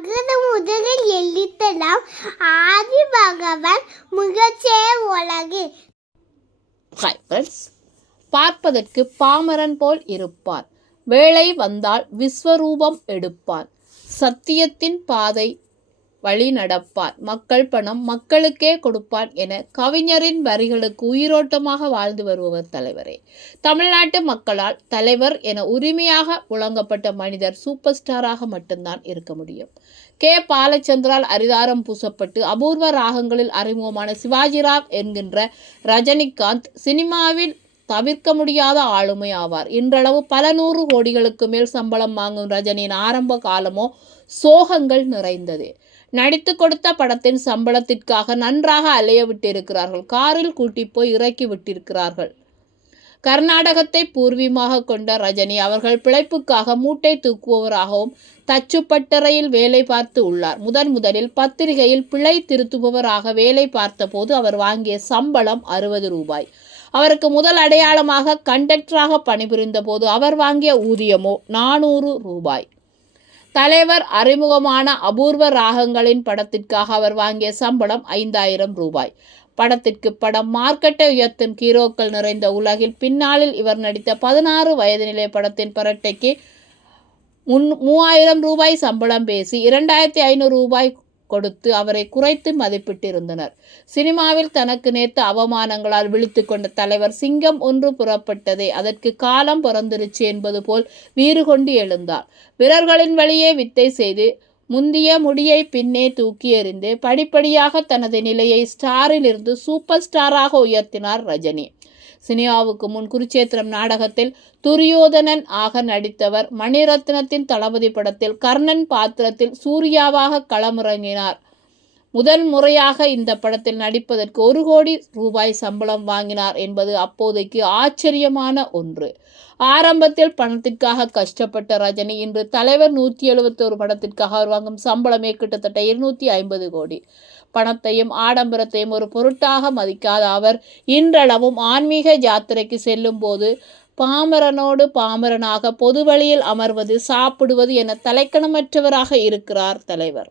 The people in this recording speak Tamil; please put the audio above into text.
அகர முதலில் எழுத்தலாம். ஆதி பகவான் முகச்சே உலகு. ஹாய் ஃப்ரெண்ட்ஸ் பார்ப்பதற்கு பாமரன் போல் இருப்பார். வேளை வந்தால் விஸ்வரூபம் எடுப்பார். சத்தியத்தின் பாதை வழி நடப்பார் மக்கள் பணம் மக்களுக்கே கொடுப்பான் என கவிஞரின் வரிகளுக்கு உயிரோட்டமாக வாழ்ந்து வருபவர் தலைவரே. தமிழ்நாட்டு மக்களால் தலைவர் என உரிமையாக முழங்கப்பட்ட மனிதர் சூப்பர் ஸ்டாராக மட்டும்தான் இருக்க முடியும். கே. பாலச்சந்திரால் அரிதாரம் பூசப்பட்டு அபூர்வ ராகங்களில் அறிமுகமான சிவாஜிராவ் என்கின்ற ரஜினிகாந்த் சினிமாவில் தவிர்க்க முடியாத ஆளுமை ஆவார். இன்றளவு பல நூறு கோடிகளுக்கு மேல் சம்பளம் வாங்கும் ரஜினியின் ஆரம்ப காலமோ சோகங்கள் நிறைந்தது. நடித்து கொடுத்த படத்தின் சம்பளத்திற்காக நன்றாக அலைய விட்டிருக்கிறார்கள். காரில் கூட்டி போய் இறக்கி விட்டிருக்கிறார்கள். கர்நாடகத்தை பூர்வீமாக கொண்ட ரஜினி அவர்கள் பிழைப்புக்காக மூட்டை தூக்குபவராகவும் தச்சுப்பட்டறையில் வேலை பார்த்து உள்ளார். முதன் முதலில் பத்திரிகையில் பிழை திருத்துபவராக வேலை பார்த்தபோது அவர் வாங்கிய சம்பளம் அறுபது ரூபாய். அவருக்கு முதல் அடையாளமாக கண்டக்டராக பணிபுரிந்த போது அவர் வாங்கிய ஊதியமோ நானூறு ரூபாய். தலைவர் அறிமுகமான அபூர்வ ராகங்களின் படத்திற்காக அவர் வாங்கிய சம்பளம் ஐந்தாயிரம் ரூபாய். படத்திற்கு படம் மார்க்கெட்டை உயர்த்தும் ஹீரோக்கள் நிறைந்த உலகில் பின்னாளில் இவர் நடித்த பதினாறு வயது நிலை படத்தின் பரட்டைக்கு முன் மூவாயிரம் ரூபாய் சம்பளம் பேசி இரண்டாயிரத்தி ஐநூறு ரூபாய் கொடுத்து அவரை குறைத்து மதிப்பிட்டிருந்தனர். சினிமாவில் தனக்கு நேர்த்த அவமானங்களால் விழித்து கொண்ட தலைவர் சிங்கம் ஒன்று புறப்பட்டதே அதற்கு காலம் பிறந்துருச்சு என்பது போல் வீறு கொண்டு எழுந்தார். விரல்களின் வழியே வித்தை செய்து முந்திய முடியை பின்னே தூக்கி எறிந்து படிப்படியாக தனது நிலையை ஸ்டாரிலிருந்து சூப்பர் ஸ்டாராக உயர்த்தினார் ரஜினி. சினிமாவுக்கு முன் குருச்சேத்திரம் நாடகத்தில் துரியோதனன் ஆக நடித்தவர் மணிரத்னத்தின் தளபதி படத்தில் கர்ணன் பாத்திரத்தில் சூர்யாவாக களமிறங்கினார். முதல் முறையாக இந்த படத்தில் நடிப்பதற்கு ஒரு கோடி ரூபாய் சம்பளம் வாங்கினார் என்பது அப்போதைக்கு ஆச்சரியமான ஒன்று. ஆரம்பத்தில் பணத்திற்காக கஷ்டப்பட்ட ரஜினி இன்று தலைவர் நூற்றி எழுபத்தோரு படத்திற்காக அவர் வாங்கும் சம்பளமே கிட்டத்தட்ட இருநூற்றி ஐம்பது கோடி. பணத்தையும் ஆடம்பரத்தையும் ஒரு பொருட்டாக மதிக்காத அவர் இன்றளவும் ஆன்மீக யாத்திரைக்கு செல்லும் போது பாமரனோடு பாமரனாக பொது வழியில் அமர்வது சாப்பிடுவது என தலைக்கணமற்றவராக இருக்கிறார் தலைவர்.